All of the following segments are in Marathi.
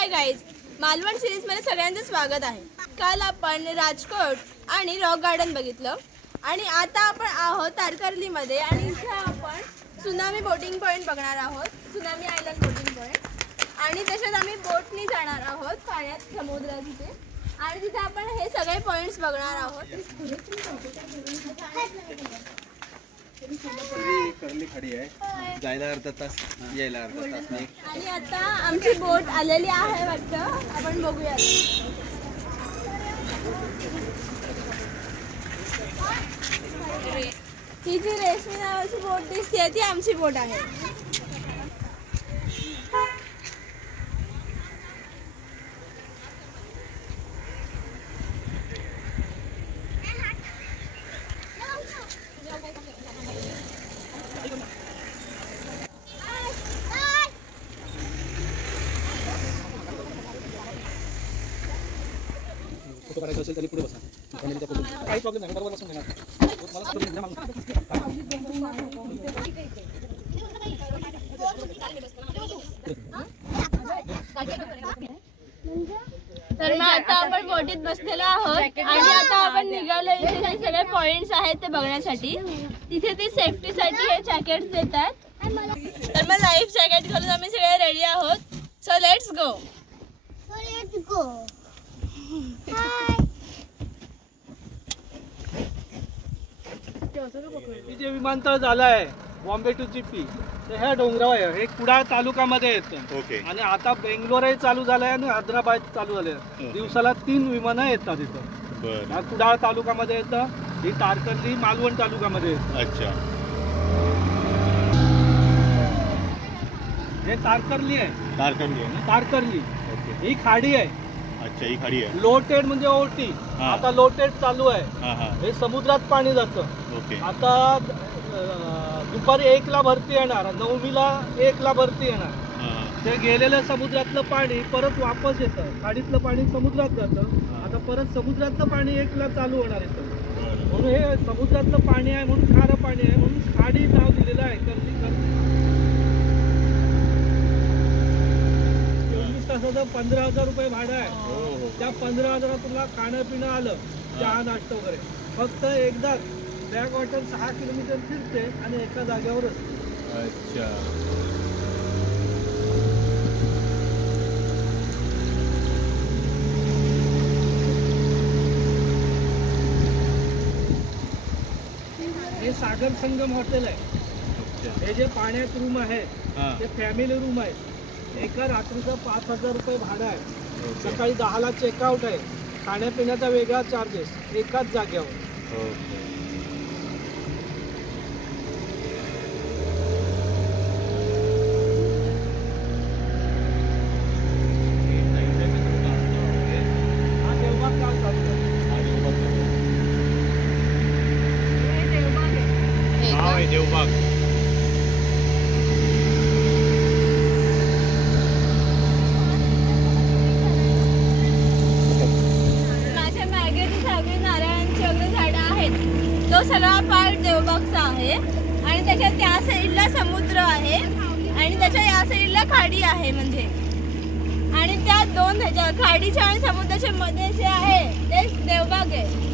हाय गाईज, मालवण सिरीजमध्ये सगळ्यांचं स्वागत आहे। काल आपण राजकोट आणि रॉक गार्डन बघितलं आणि आता आपण आहोत तारकर्लीमध्ये आणि इथे आपण सुनामी बोटिंग पॉइंट बघणार आहोत, सुनामी आयलंड बोटिंग पॉइंट। आणि तसेच आम्ही बोटनी जाणार आहोत पाण्यात, समुद्रात तिथे, आणि तिथे आपण हे सगळे पॉइंट्स बघणार आहोत। करली खडी आहे, जायला अर्धा तास, यायला अर्धा तास नाही। आणि आता आमची बोट आलेली आहे वाटतं, आपण बघूया। ही जी रेशमी नावाची बोट दिसते ती आमची बोट आहे। फोटो काढायचा असेल तरी पुढे बसा, फॅमिलीचा फोटो काही प्रॉब्लेम नाही, बरोबर बसून देणार तर मग आता आपण बोटीत बसलेलो आहोत आणि आता आपण निघालो इथे जे सगळे पॉइंट्स आहेत ते बघण्यासाठी। तिथे ते सेफ्टीसाठी हे जॅकेट्स देतात, तर मग लाईफ जॅकेट घालून आम्ही सगळे रेडी आहोत। So let's go. जे विमानतळ झालं आहे बॉम्बे टू चिपी, तर ह्या डोंगरावर आहे, हे कुडाळ तालुक्यामध्ये येतं। ओके। आणि आता बेंगलोरही चालू झालंय आणि हैदराबाद चालू झाले, दिवसाला 3 विमानं येतात इथं। बरं। हा कुडाळ तालुक्यामध्ये येतं, ही तारकर्ली मालवण तालुक्यामध्ये येतं। अच्छा, हे तारकर्ली आहे, तारकर्ली आहे ना? तारकर्ली ओके। ही खाडी आहे। अच्छा, ही खाडी आहे। लोटेड म्हणजे ओटी, आता लोटेड चालू आहे। हां हां, हे समुद्रात पाणी जातं। ओके। आता दुपारी 1ला भरती येणार, 9मीला 1ला भरती येणार। हां, ते गेलेलं समुद्रातलं पाणी परत वापस येतं, खाडीतलं पाणी समुद्रात जातं। आता परत समुद्रातलं पाणी 1ला चालू होणार येतं, म्हणून हे समुद्रातलं पाणी आहे म्हणून खारं पाणी आहे, म्हणून खाडी नाव दिलेलं आहे कर्ली। 24 तासाचं 15,000 रुपये भाडं आहे। त्या 15,000 तुला खाणं पिणं आलं, चहा नाश्ता वगैरे, फक्त एकदा बॅक वॉटर 6 किलोमीटर फिरते आणि एका जागेवर असते। अच्छा। हे सागर संगम हॉटेल आहे। हे जे पाण्यात रूम आहे ते फॅमिली रूम आहे। एका रात्रीचं 5,000 रुपये भाडं आहे। सकाळी 10ला चेकआउट आहे, खाण्यापिण्याचा वेगळा चार्जेस, एकाच जागेवर। देवबाग। माझ्या मागे जी सगळी नारळांची वगैरे झाडं आहेत, तो सगळा पार्ट देवबागचा आहे। आणि त्याच्या त्या साईडला समुद्र आहे आणि त्याच्या या साईडला खाडी आहे म्हणजे। आणि त्या दोन ह्याच्या खाडीच्या आणि समुद्राच्या मध्ये जे आहे ते देवबाग आहे।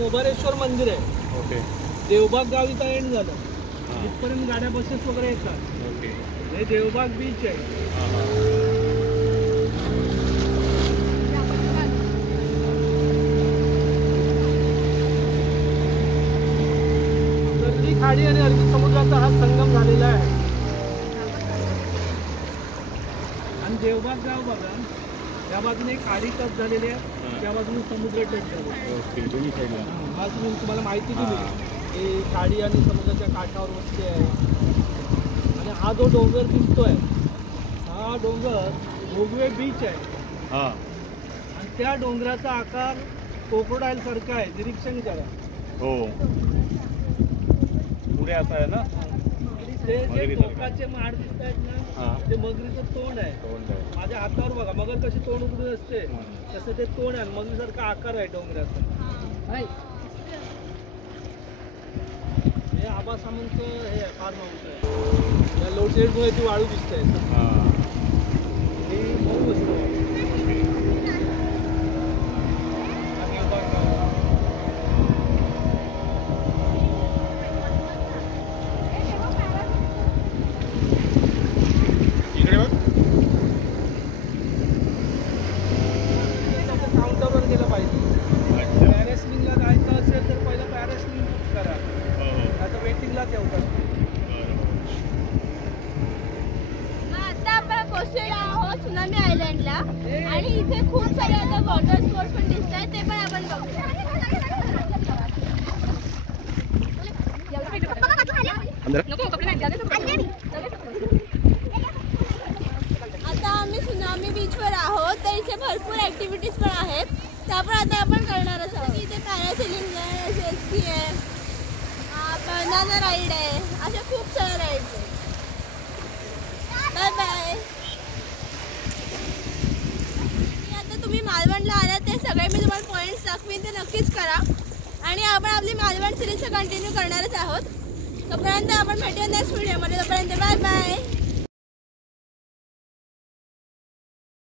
मोबारेश्वर मंदिर आहे। ओके। देवबाग गाव इथं एंड झालं, इथपर्यंत गाड्या बसेस वगैरे येतात। ओके। हे देवबाग बीच आहे। कर्ली खाडी आणि अरबी समुद्राचा हा संगम झालेला आहे। आणि देवबाग गाव बघा, त्या बाजूने खाडी टच झालेली आहे, त्या बाजूने समुद्र टच झालेला आहे। ओके, दोन्ही साईडला। आज मी तुम्हाला माहिती दिली की खाडी आणि समुद्राच्या काठावर वस्ती आहे। आणि हा जो डोंगर दिसतोय, हा डोंगर भोगवे बीच आहे। आणि त्या डोंगराचा आकार क्रोकोडाईल सारखा आहे, निरीक्षण करा। हो। पुढे असं आहे ना ते जे मगरीसारखं. टोकाचे माड दिसत आहेत ना हा. ते मगरीचं तोंड आहे. तोंड आहे. माझ्या हातावर बघा मगर कशी तोंड उघडून असते तसं ते तोंड आहे. मगरीसारखा आकार आहे डोंगराचा. हे आबा सामंत हे फार्म हाऊस आहे. या लोडशेडमुळे ती वाळू दिसते. हा. हे मऊ असतं. आणि बघा, इकडे बघ. त्याच्या काउंटरवर गेलं पाहिजे. अच्छा. पॅरासिलिंगला जायचं असेल तर पहिलं पॅरासिलिंग करा. हो, हो. आता वेटिंगला ठेवतात. आता आपण पोहोचलेलो आहोत सुनामी आयलंडला आणि इथे खूप सारे आता वॉटर स्पोर्ट्स पण दिसत आहेत ते पण आपण बघूया. आता आम्ही सुनामी बीचवर आहोत तर इथे भरपूर ऍक्टिव्हिटीज पण आहेत त्या पण आता आपण करणारच आहोत. इथे पॅरासेलिंग आहे, जेस्की आहे, बनाना राईड आहे, अशा खूप साऱ्या राईड्स आहेत. Bye bye. आता तुम्ही मालवणला आलात ते सगळे मी तुम्हाला पॉईंट्स दाखवीन ते नक्कीच करा आणि आपण आपली मालवण सिरीज कंटिन्यू करणारच आहोत. तोपर्यंत आपण भेटूया नेक्स्ट व्हिडिओमध्ये. तोपर्यंत बाय बाय.